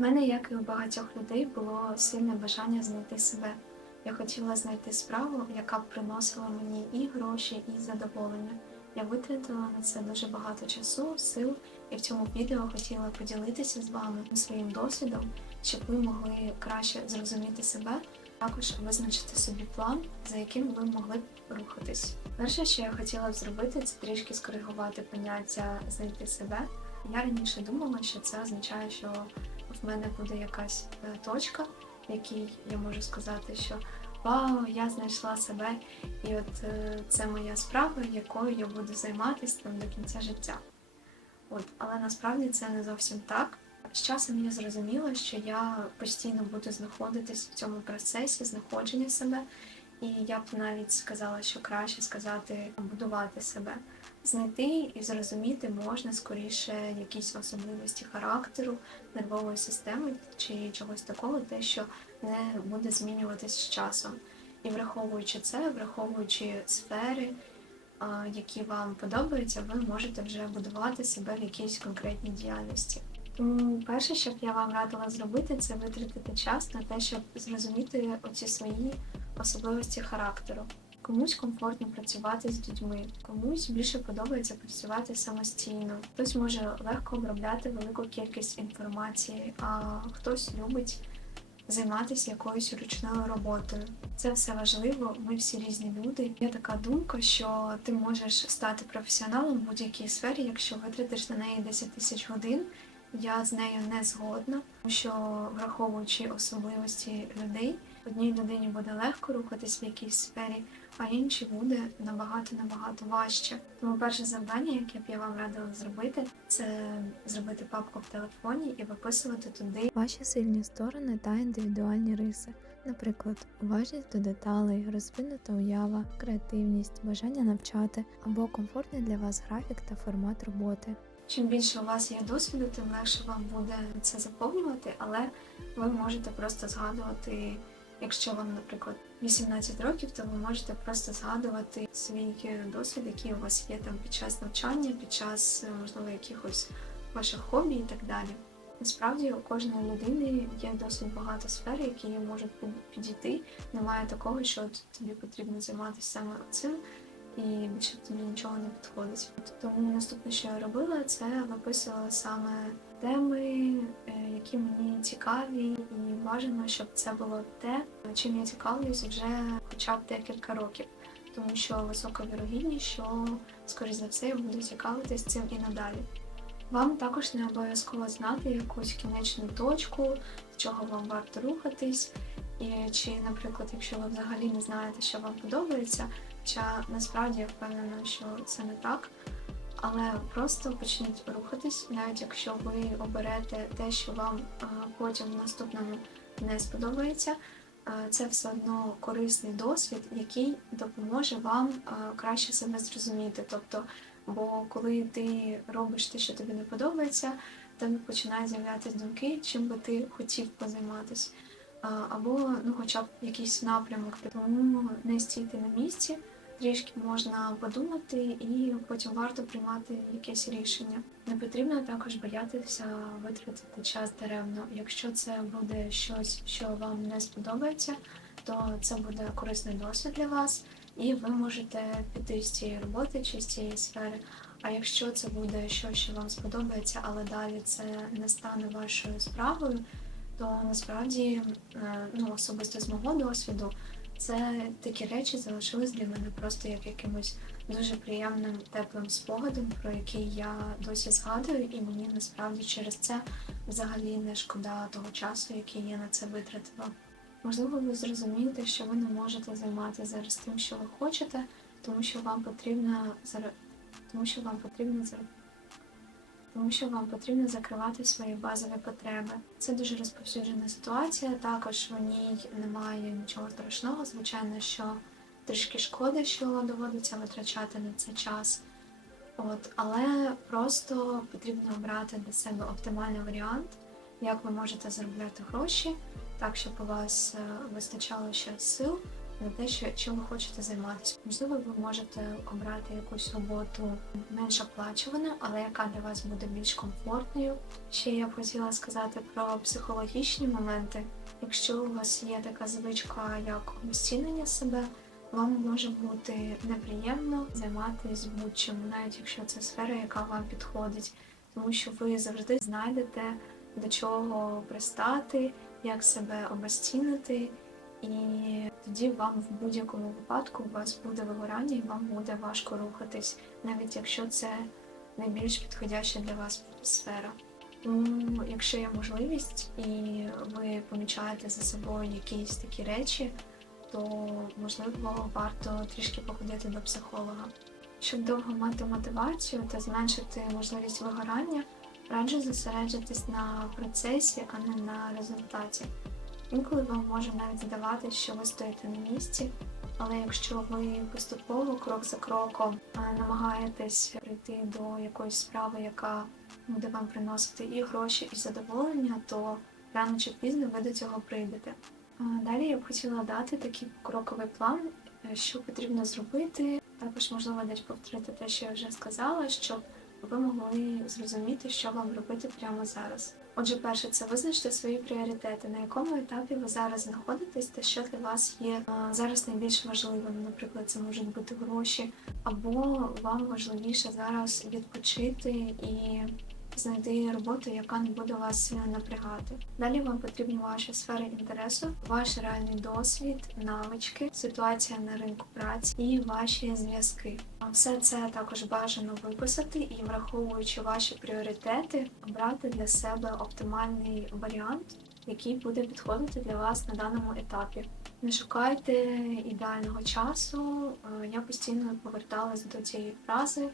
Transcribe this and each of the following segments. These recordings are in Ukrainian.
У мене, як і у багатьох людей, було сильне бажання знайти себе. Я хотіла знайти справу, яка б приносила мені і гроші, і задоволення. Я витратила на це дуже багато часу, сил, і в цьому відео хотіла поділитися з вами своїм досвідом, щоб ви могли краще зрозуміти себе, також визначити собі план, за яким ви могли б рухатись. Перше, що я хотіла б зробити, це трішки скоригувати поняття знайти себе. Я раніше думала, що це означає, що в мене буде якась е, точка, в якій я можу сказати, що вау, я знайшла себе, і от е, це моя справа, якою я буду займатися там до кінця життя. От, але насправді це не зовсім так. З часом я зрозуміла, що я постійно буду знаходитись в цьому процесі знаходження себе, і я б навіть сказала, що краще сказати будувати себе. Знайти і зрозуміти можна скоріше якісь особливості характеру, нервової системи чи чогось такого, те, що не буде змінюватись з часом. І враховуючи це, враховуючи сфери, які вам подобаються, ви можете вже будувати себе в якійсь конкретній діяльності. Тому перше, що б я вам радила зробити, це витратити час на те, щоб зрозуміти оці свої особливості характеру. Комусь комфортно працювати з людьми, комусь більше подобається працювати самостійно. Хтось може легко обробляти велику кількість інформації, а хтось любить займатися якоюсь ручною роботою. Це все важливо. Ми всі різні люди. Є така думка, що ти можеш стати професіоналом в будь-якій сфері, якщо витратиш на неї 10 тисяч годин. Я з нею не згодна, тому що враховуючи особливості людей, одній людині буде легко рухатись в якійсь сфері, а іншій буде набагато набагато важче. Тому перше завдання, яке б я вам радила зробити, це зробити папку в телефоні і виписувати туди Ваші сильні сторони та індивідуальні риси, наприклад, уважність до деталей, розвинута уява, креативність, бажання навчати або комфортний для вас графік та формат роботи. Чим більше у вас є досвіду, тим легше вам буде це заповнювати, але ви можете просто згадувати, якщо вам, наприклад, 18 років, то ви можете просто згадувати свій досвід, який у вас є там під час навчання, під час, е, можливо, якихось ваших хобі і так далі. Насправді у кожної людини є досить багато сфер, які їй можуть підійти. Немає такого, що тобі потрібно займатися саме цим, і більше тобі нічого не підходить. Тому наступне, що я робила, це виписувала саме теми, е, які мені цікаві, і бажано, щоб це було те, чим я цікавлюсь вже хоча б декілька років. Тому що висока вірогідність, що, скоріш за все, я буду цікавитись цим і надалі. Вам також не обов'язково знати якусь кінечну точку, з чого вам варто рухатись. І чи, наприклад, якщо ви взагалі не знаєте, що вам подобається, Хоча насправді я впевнена, що це не так. Але просто почніть рухатись, навіть якщо ви оберете те, що вам потім в наступному не сподобається, це все одно корисний досвід, який допоможе вам краще себе зрозуміти. Тобто, бо коли ти робиш те, що тобі не подобається, тебе починають з'являтися думки, чим би ти хотів позайматися. Або ну, хоча б якийсь напрямок, тому не стійте на місці, трішки можна подумати, і потім варто приймати якесь рішення. Не потрібно також боятися витратити час даремно. Якщо це буде щось, що вам не сподобається, то це буде корисний досвід для вас, і ви можете піти з цієї роботи чи з цієї сфери. А якщо це буде щось, що вам сподобається, але далі це не стане вашою справою, то насправді, е, ну особисто з мого досвіду, це такі речі залишились для мене просто як якимось дуже приємним теплим спогадом, про який я досі згадую, і мені насправді через це взагалі не шкода того часу, який я на це витратила. Можливо, ви зрозумієте, що ви не можете займатися зараз тим, що ви хочете, тому що вам потрібно зара- тому що вам потрібно зар- тому що вам потрібно закривати свої базові потреби. Це дуже розповсюджена ситуація. Також в ній немає нічого страшного. Звичайно, що трішки шкода, що доводиться витрачати на це час. От, але просто потрібно обрати для себе оптимальний варіант, як ви можете заробляти гроші, так щоб у вас е, вистачало ще сил на те, що чим ви хочете займатися. Можливо, ви можете обрати якусь роботу менш оплачувану, але яка для вас буде більш комфортною. Ще я б хотіла сказати про психологічні моменти. Якщо у вас є така звичка, як обцінення себе, вам може бути неприємно займатися будь-чим, навіть якщо це сфера, яка вам підходить, тому що ви завжди знайдете до чого пристати, як себе обезцінити, і тоді вам в будь-якому випадку у вас буде вигорання і вам буде важко рухатись, навіть якщо це найбільш підходяща для вас сфера. Тому, якщо є можливість і ви помічаєте за собою якісь такі речі, то можливо варто трішки походити до психолога. Щоб довго мати мотивацію та зменшити можливість вигорання, раджу зосереджуватись на процесі, а не на результаті. Інколи вам може навіть здаватися, що ви стоїте на місці, але якщо ви поступово, крок за кроком, намагаєтесь прийти до якоїсь справи, яка буде вам приносити і гроші, і задоволення, то рано чи пізно ви до цього прийдете. Далі я б хотіла дати такий кроковий план, е, що потрібно зробити. Також можливо десь повторити те, що я вже сказала, щоб ви могли зрозуміти, що вам робити прямо зараз. Отже, перше, це визначте свої пріоритети, на якому етапі ви зараз знаходитесь та що для вас є зараз найбільш важливим. Наприклад, це можуть бути гроші, або вам важливіше зараз відпочити і знайти роботу, яка не буде вас сильно напрягати. Далі вам потрібні ваші сфери інтересу, ваш реальний досвід, навички, ситуація на ринку праці і ваші зв'язки. Все це також бажано виписати і, враховуючи ваші пріоритети, обрати для себе оптимальний варіант, який буде підходити для вас на даному етапі. Не шукайте ідеального часу. Е, Я постійно поверталась до цієї фрази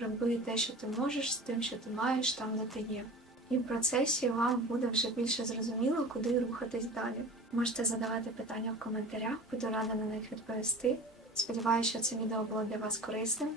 роби те, що ти можеш, з тим, що ти маєш там, де ти є. І в процесі вам буде вже більше зрозуміло, куди рухатись далі. Можете задавати питання в коментарях, буду рада на них відповісти. Сподіваюся, що це відео було для вас корисним.